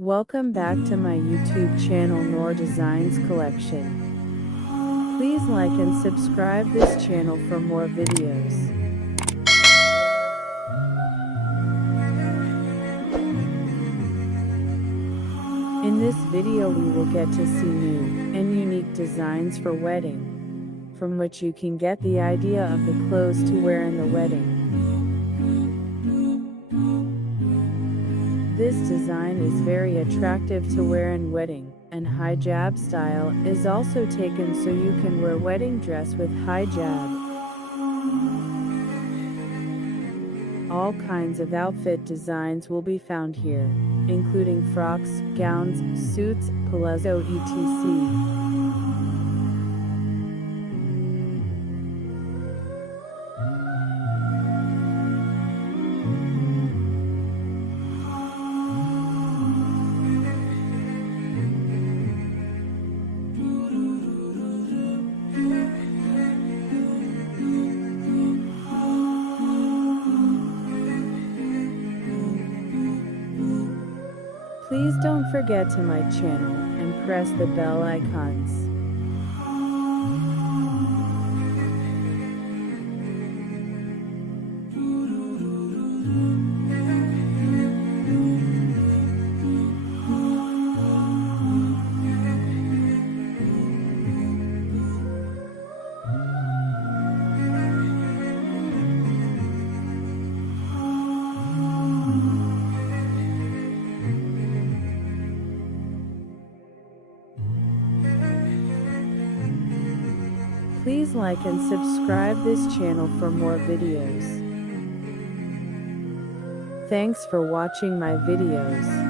Welcome back to my YouTube channel Noor Designs Collection. Please like and subscribe this channel for more videos. In this video we will get to see new and unique designs for wedding, from which you can get the idea of the clothes to wear in the wedding. This design is very attractive to wear in wedding, and hijab style is also taken so you can wear wedding dress with hijab. All kinds of outfit designs will be found here, including frocks, gowns, suits, palazzo etc. Please don't forget to my channel and press the bell icons. Please like and subscribe this channel for more videos. Thanks for watching my videos.